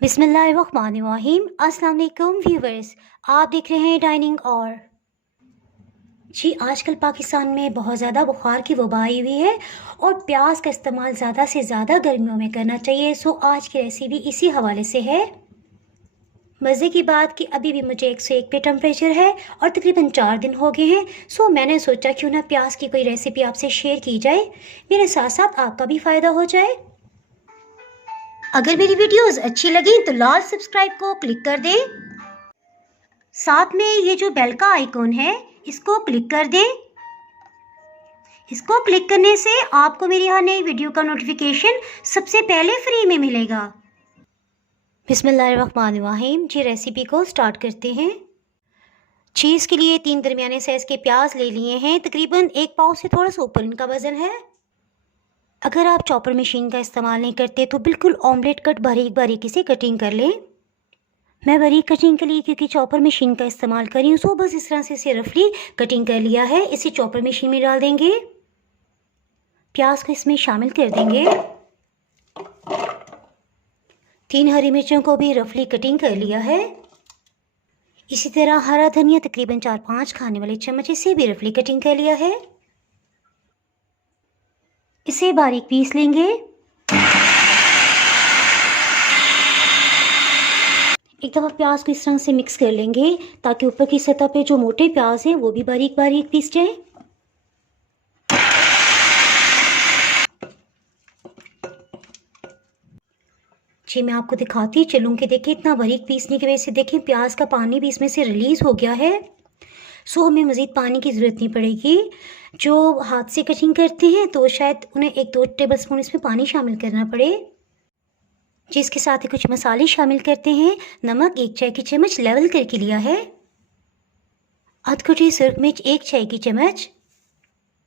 बिस्मिल्लाहिर्रहमानिर्रहीम। अस्सलाम वालेकुम व्यूवर्स, आप देख रहे हैं डाइनिंग और जी। आजकल पाकिस्तान में बहुत ज़्यादा बुखार की वबा आई हुई है और प्याज का इस्तेमाल ज़्यादा से ज़्यादा गर्मियों में करना चाहिए। सो आज की रेसिपी इसी हवाले से है। मज़े की बात कि अभी भी मुझे 101 पे टेम्परेचर है और तकरीबन 4 दिन हो गए हैं। सो मैंने सोचा क्यों ना प्याज की कोई रेसिपी आपसे शेयर की जाए, मेरे साथ साथ आपका भी फ़ायदा हो जाए। अगर मेरी वीडियोस अच्छी लगी तो लाल सब्सक्राइब को क्लिक कर दें। साथ में ये जो बेल का आइकॉन है इसको क्लिक कर दें। इसको क्लिक करने से आपको मेरी हर नई वीडियो का नोटिफिकेशन सबसे पहले फ्री में मिलेगा। बिस्मिल्लाहिर्रहमानिर्रहीम। जी रेसिपी को स्टार्ट करते हैं। चीज़ के लिए 3 दरमियाने साइज़ के प्याज ले लिए हैं, तकरीबन 1 पाव से थोड़ा सा ऊपर इनका वज़न है। अगर आप चॉपर मशीन का इस्तेमाल नहीं करते तो बिल्कुल ऑमलेट कट बारीक बारीकी से कटिंग कर लें। मैं बारीक कटिंग के लिए क्योंकि चॉपर मशीन का इस्तेमाल कर रही हूँ, सो बस इस तरह से इसे रफली कटिंग कर लिया है। इसे चॉपर मशीन में डाल देंगे। प्याज को इसमें शामिल कर देंगे। 3 हरी मिर्चों को भी रफली कटिंग कर लिया है। इसी तरह हरा धनिया तकरीबन 4-5 खाने वाले चम्मच, इसे भी रफली कटिंग कर लिया है। इसे बारीक पीस लेंगे। एक दफ़ा प्याज को इस तरह से मिक्स कर लेंगे ताकि ऊपर की सतह पे जो मोटे प्याज हैं वो भी बारीक बारीक पीस जाएं। जी मैं आपको दिखाती चलूँ कि देखिए इतना बारीक पीसने की वजह से देखिए प्याज का पानी भी इसमें से रिलीज़ हो गया है। सो हमें मज़ीद पानी की ज़रूरत नहीं पड़ेगी। जो हाथ से कटिंग करते हैं तो शायद उन्हें 1-2 टेबल स्पून इसमें पानी शामिल करना पड़े। जिसके साथ ही कुछ मसाले शामिल करते हैं। नमक 1 चाय की चम्मच लेवल करके लिया है। आध कुटी सुरख मिर्च 1 चाय की चम्मच।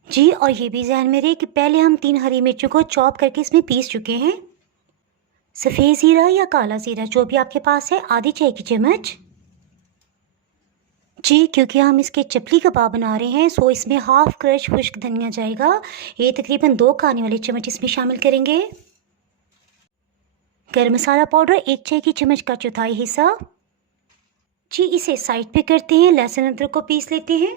जी और ये भी ध्यान में रहे कि पहले हम 3 हरी मिर्चों को चॉप करके इसमें पीस चुके हैं। सफ़ेद ज़ीरा या काला ज़ीरा जो भी आपके पास है, आधी चाय की चम्मच। जी क्योंकि हम इसके चपली कबाब बना रहे हैं सो इसमें हाफ क्रश खुश्क धनिया जाएगा। ये तकरीबन 2 खाने वाले चम्मच इसमें शामिल करेंगे। गरम मसाला पाउडर 1 चाय की चम्मच का चौथाई हिस्सा। जी इसे साइड पे करते हैं। लहसुन अदरक को पीस लेते हैं।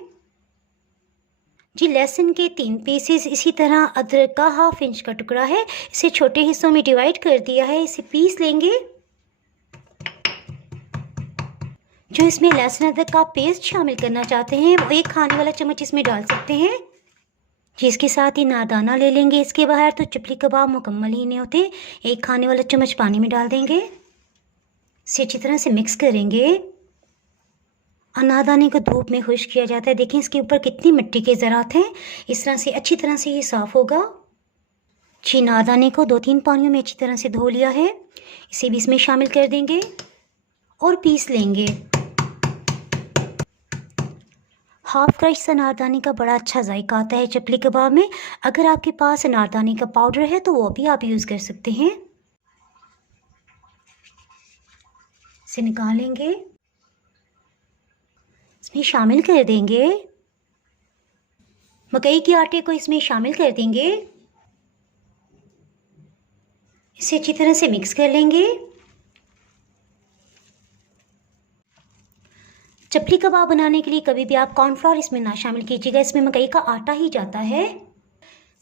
जी लहसुन के 3 पीसेस, इसी तरह अदरक का 1/2 इंच का टुकड़ा है, इसे छोटे हिस्सों में डिवाइड कर दिया है। इसे पीस लेंगे। जो इसमें लहसुन अदरक का पेस्ट शामिल करना चाहते हैं वो 1 खाने वाला चम्मच इसमें डाल सकते हैं। जी इसके साथ ही नारदाना ले लेंगे। इसके बाहर तो चपली कबाब मुकम्मल ही नहीं होते। 1 खाने वाला चम्मच पानी में डाल देंगे। इसे अच्छी तरह से मिक्स करेंगे। अनारदाने को धूप में खुश्क किया जाता है। देखिए इसके ऊपर कितनी मिट्टी के ज़रात हैं। इस तरह से अच्छी तरह से ये साफ़ होगा। जी अनारदाने को 2-3 पानियों में अच्छी तरह से धो लिया है। इसे भी इसमें शामिल कर देंगे और पीस लेंगे। हाफ क्रश अनारदाने का बड़ा अच्छा जायका आता है चपली कबाब में। अगर आपके पास अनारदाने का पाउडर है तो वो भी आप यूज़ कर सकते हैं। इसे निकालेंगे, इसमें शामिल कर देंगे। मकई के आटे को इसमें शामिल कर देंगे। इसे अच्छी तरह से मिक्स कर लेंगे। चपली कबाब बनाने के लिए कभी भी आप कॉर्नफ्लोर इसमें ना शामिल कीजिएगा, इसमें मकई का आटा ही जाता है।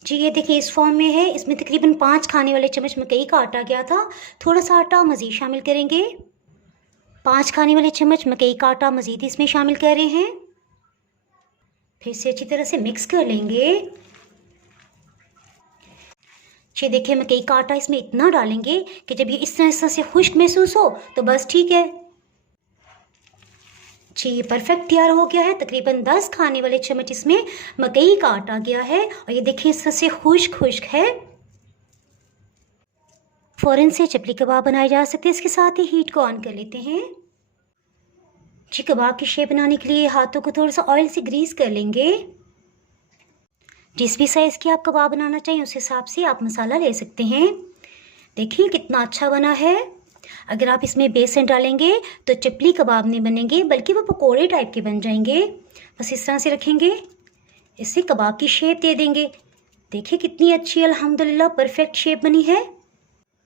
जी ये देखिए इस फॉर्म में है। इसमें तकरीबन 5 खाने वाले चम्मच मकई का आटा गया था। थोड़ा सा आटा मज़ीद शामिल करेंगे। 5 खाने वाले चम्मच मकई का आटा मज़ीद इसमें शामिल कर रहे हैं। फिर से अच्छी तरह से मिक्स कर लेंगे। ये देखिए मकई का आटा इसमें इतना डालेंगे कि जब ये इस तरह से खुश्क महसूस हो तो बस ठीक है। जी ये परफेक्ट तैयार हो गया है। तकरीबन 10 खाने वाले चम्मच इसमें मकई का आटा गया है और ये देखिए इस तरह से खुश्क है। फ़ौरन से चपली कबाब बनाए जा सकते हैं। इसके साथ ही हीट को ऑन कर लेते हैं। जी कबाब की शेप बनाने के लिए हाथों को थोड़ा सा ऑयल से ग्रीस कर लेंगे। जिस भी साइज़ की आप कबाब बनाना चाहिए उस हिसाब से आप मसाला ले सकते हैं। देखिए कितना अच्छा बना है। अगर आप इसमें बेसन डालेंगे तो चपली कबाब नहीं बनेंगे बल्कि वो पकोड़े टाइप के बन जाएंगे। बस इस तरह से रखेंगे, इससे कबाब की शेप दे देंगे। देखिए कितनी अच्छी अल्हम्दुलिल्लाह परफेक्ट शेप बनी है।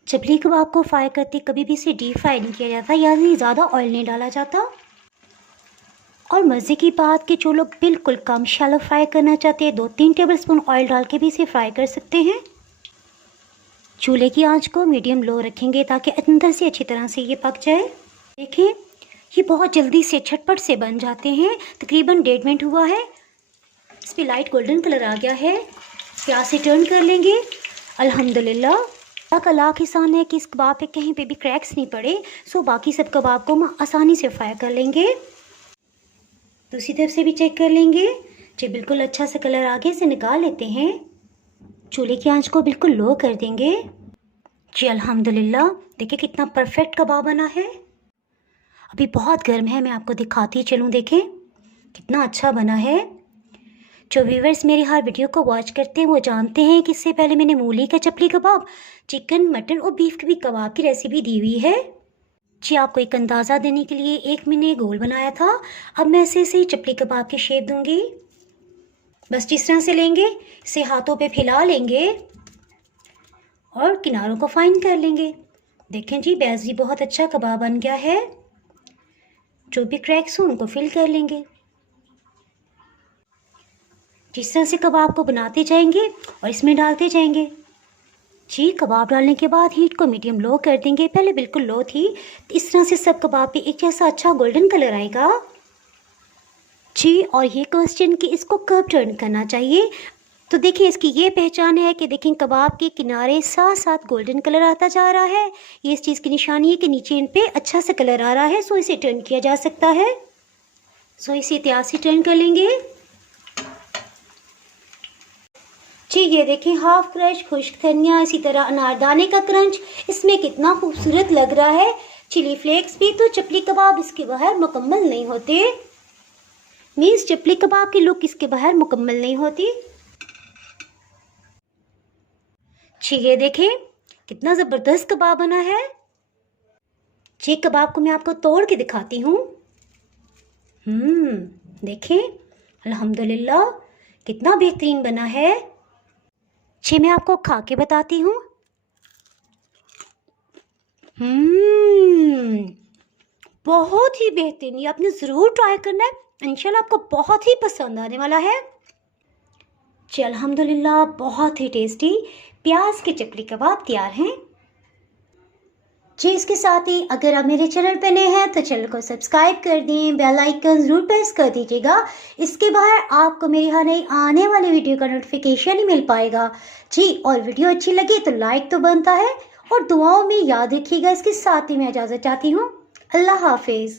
चपली कबाब को फ्राई करते कभी भी इसे डीप फ्राई नहीं किया जाता, यानी ज़्यादा ऑयल नहीं डाला जाता। और मज़े की बात कि जो लोग बिल्कुल कम शैलो फ्राई करना चाहते हैं 2-3 टेबलस्पून ऑयल डाल के भी इसे फ्राई कर सकते हैं। चूल्हे की आंच को मीडियम लो रखेंगे ताकि अंदर से अच्छी तरह से ये पक जाए। देखिए ये बहुत जल्दी से झटपट से बन जाते हैं। तकरीबन 1.5 मिनट हुआ है, इस पर लाइट गोल्डन कलर आ गया है। प्याज से टर्न कर लेंगे। अल्हम्दुलिल्लाह का लाख एहसान है कि इस कबाब पे कहीं पे भी क्रैक्स नहीं पड़े। सो बाकी सब कबाब को हम आसानी से फ्राई कर लेंगे। दूसरी तरफ से भी चेक कर लेंगे। जी बिल्कुल अच्छा सा कलर आगे से निकाल लेते हैं। चूल्हे की आंच को बिल्कुल लो कर देंगे। जी अल्हम्दुलिल्लाह देखिए कितना परफेक्ट कबाब बना है। अभी बहुत गर्म है, मैं आपको दिखाती चलूँ। देखें कितना अच्छा बना है। जो व्यूवर्स मेरी हर वीडियो को वॉच करते हैं वो जानते हैं कि इससे पहले मैंने मूली का चपली कबाब, चिकन, मटन और बीफ के भी कबाब की रेसिपी दी हुई है। जी आपको एक अंदाज़ा देने के लिए एक मैंने गोल बनाया था। अब मैं इसे चपली कबाब की शेप दूंगी। बस जिस तरह से लेंगे इसे हाथों पे फैला लेंगे और किनारों को फाइन कर लेंगे। देखें जी बेस भी बहुत अच्छा कबाब बन गया है। जो भी क्रैक्स हो उनको फिल कर लेंगे। जिस तरह से कबाब को बनाते जाएंगे और इसमें डालते जाएंगे। जी कबाब डालने के बाद हीट को मीडियम लो कर देंगे। पहले बिल्कुल लो थी। इस तरह से सब कबाब पे एक जैसा अच्छा गोल्डन कलर आएगा। जी और ये क्वेश्चन कि इसको कब टर्न करना चाहिए, तो देखिए इसकी ये पहचान है कि देखें कबाब के किनारे साथ साथ गोल्डन कलर आता जा रहा है। ये इस चीज़ की निशानी है कि नीचे इन पे अच्छा सा कलर आ रहा है। सो इसे टर्न किया जा सकता है। सो इसे एहतियात से टर्न कर लेंगे। जी ये देखें हाफ क्रश खुश्क धनिया, इसी तरह अनारदाने का क्रंच इसमें कितना खूबसूरत लग रहा है। चिली फ्लेक्स भी। तो चपली कबाब इसके बाहर मुकम्मल नहीं होते, मीन्स चपली कबाब की लुक इसके बाहर मुकम्मल नहीं होती। जी ये देखें कितना ज़बरदस्त कबाब बना है। जी कबाब को मैं आपको तोड़ के दिखाती हूँ। देखें अल्हम्दुलिल्लाह कितना बेहतरीन बना है। जी मैं आपको खा के बताती हूँ। बहुत ही बेहतरीन, ये आपने ज़रूर ट्राई करना है। इंशाल्लाह आपको बहुत ही पसंद आने वाला है। जी अल्हम्दुलिल्लाह बहुत ही टेस्टी प्याज के चपली कबाब तैयार हैं। जी इसके साथ ही अगर आप मेरे चैनल पे नए हैं तो चैनल को सब्सक्राइब कर दें, बेल आइकन ज़रूर प्रेस कर दीजिएगा। इसके बाहर आपको मेरी हर नई आने वाली वीडियो का नोटिफिकेशन ही मिल पाएगा। जी और वीडियो अच्छी लगी तो लाइक तो बनता है और दुआओं में याद रखिएगा। इसके साथ ही मैं इजाज़त चाहती हूँ। अल्लाह हाफिज़।